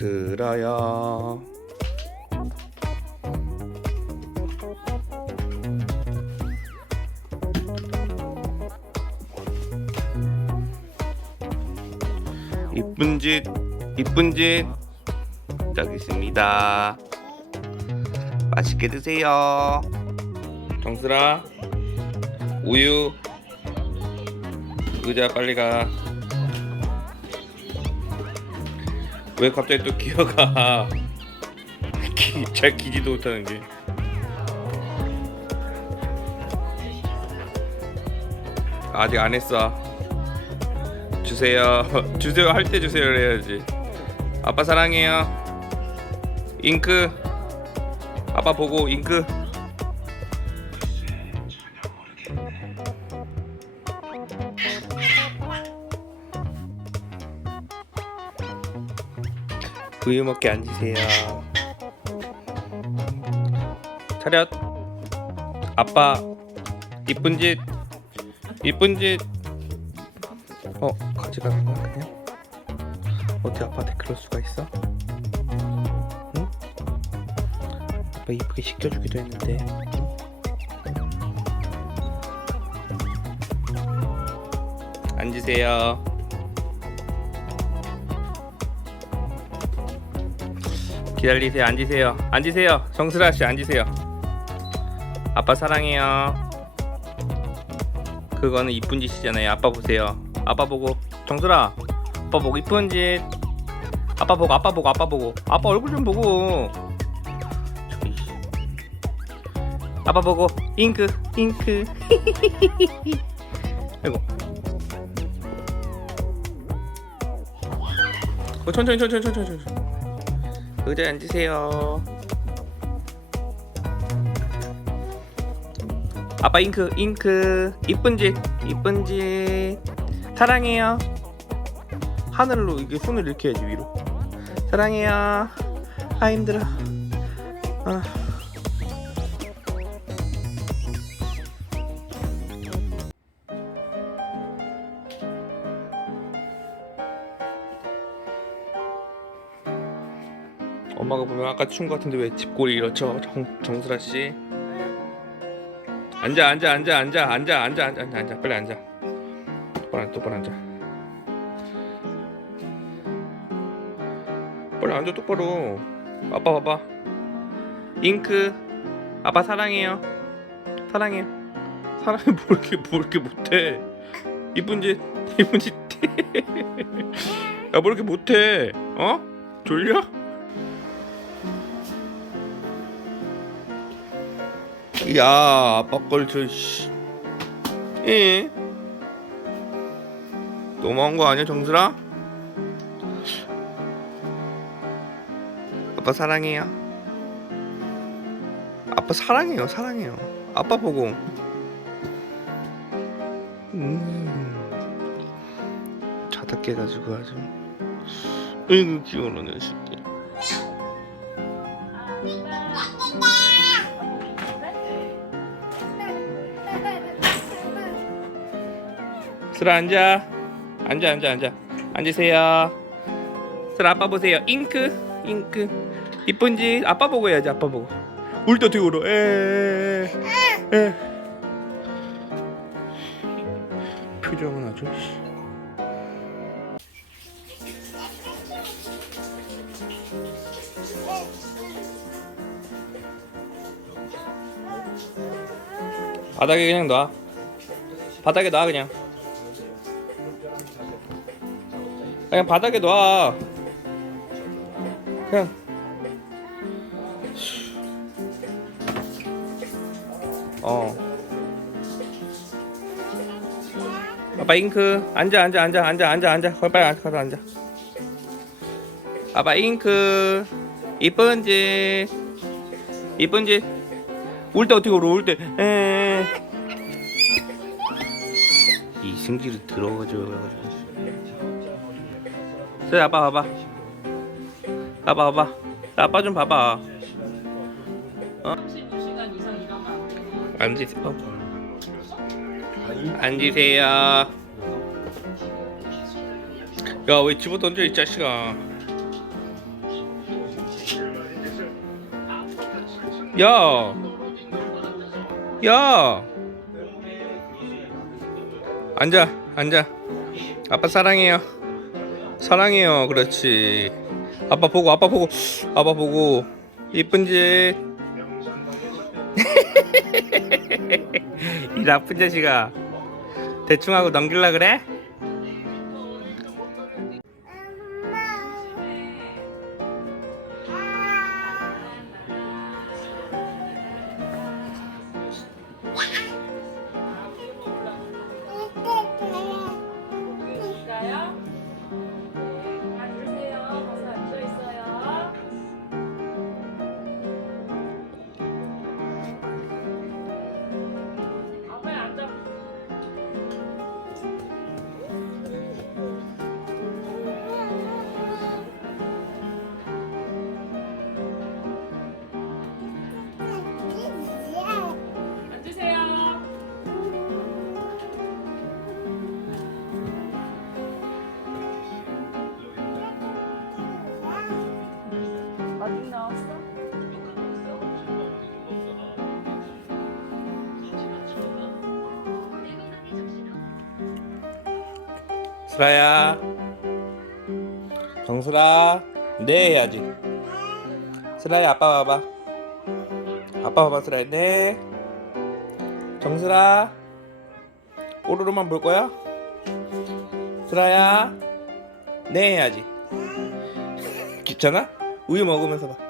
있어요. 이쁜 짓, 이쁜 짓. 여기 있습니다. 맛있게 드세요. 정수라, 우유. 의자 빨리 가. 왜 갑자기 또 기어가? 기, 잘 기지도 못하는 게. 아직 안 했어. 주세요. 주세요 할 때 주세요 그래야지. 아빠 사랑해요. 잉크. 아빠 보고 잉크. 우유 먹게 앉으세요. 차렷. 아빠 이쁜 짓 이쁜 짓. 어 가져가는 거야 그냥? 어떻게 아빠한테 그럴 수가 있어? 응? 아빠 이쁘게 씻겨주기도 했는데. 앉으세요. 기다리세요. 앉으세요. 앉으세요. 정수라 씨 앉으세요. 아빠 사랑해요. 그거는 이쁜 짓이잖아요. 아빠 보세요. 아빠 보고 정수라. 아빠 보고 이쁜 짓. 아빠 보고 아빠 보고 아빠 보고 아빠 얼굴 좀 보고. 아빠 보고 잉크 잉크. 아이고. 어, 천천히 천천히 천천히 천천히. 의자에 앉으세요. 아빠 잉크 잉크 이쁜 짓 이쁜 짓 사랑해요. 하늘로 이게 손을 이렇게 해야지 위로. 사랑해요. 아 힘들어. 아. 엄마가 보면 아까 춘것 같은데 왜 집골이 이렇죠? 정, 정수라 씨. 앉아 앉아 앉아 앉아 앉아 앉아 앉아 앉아 앉아 빨리 앉아. 똑바로 똑바로 앉아. 빨리 앉아 똑바로. 아빠 봐봐. 잉크. 아빠 사랑해요. 사랑해요. 사랑해 뭐 이렇게 뭐 이렇게 못해. 이쁜 짓 이쁜 짓. 야뭐 이렇게 못해? 어? 졸려? 야, 아빠 걸저 씨. 예. 너무한 거 아니야, 정수라? 아빠 사랑해요. 아빠 사랑해요, 사랑해요. 아빠 보고. 음. 자다 깨가지고 아주. 으이구 내새 슬아 앉아 앉아 앉아 앉아. 앉으세요. 슬아 아빠 보세요. 잉크 잉크. 이쁜지 아빠 보고 해야지 아빠 보고. 울때 어떻게 울어 에 에. 표정은 아주 씨. 바닥에 그냥 놔. 바닥에 놔 그냥 그냥 바닥에 놔. 그냥. 어. 아빠 잉크 앉아 앉아 앉아 앉아 앉아 앉아 거기 빨리 앉아. 아빠 잉크 이쁜지 이쁜지 울 때 어떻게 울어 울때 에. 이 승질을 들어가지고 저희 아빠 봐봐 아빠 봐봐 아빠 좀 봐봐 어? 앉으세요 어. 앉으세요 야왜 집어 던져 이 자식아 야 야! 앉아, 앉아. 아빠 사랑해요. 사랑해요. 그렇지. 아빠 보고, 아빠 보고, 아빠 보고. 이쁜 짓. 이 나쁜 자식아. 대충 하고 넘길라 그래? 슬아야. 정슬아. 네 해야지. 슬아야 아빠 봐봐. 아빠 봐봐 슬아야 네. 정슬아. 오로로만 볼 거야? 슬아야. 네 해야지. 귀찮아? 우유 먹으면서 봐.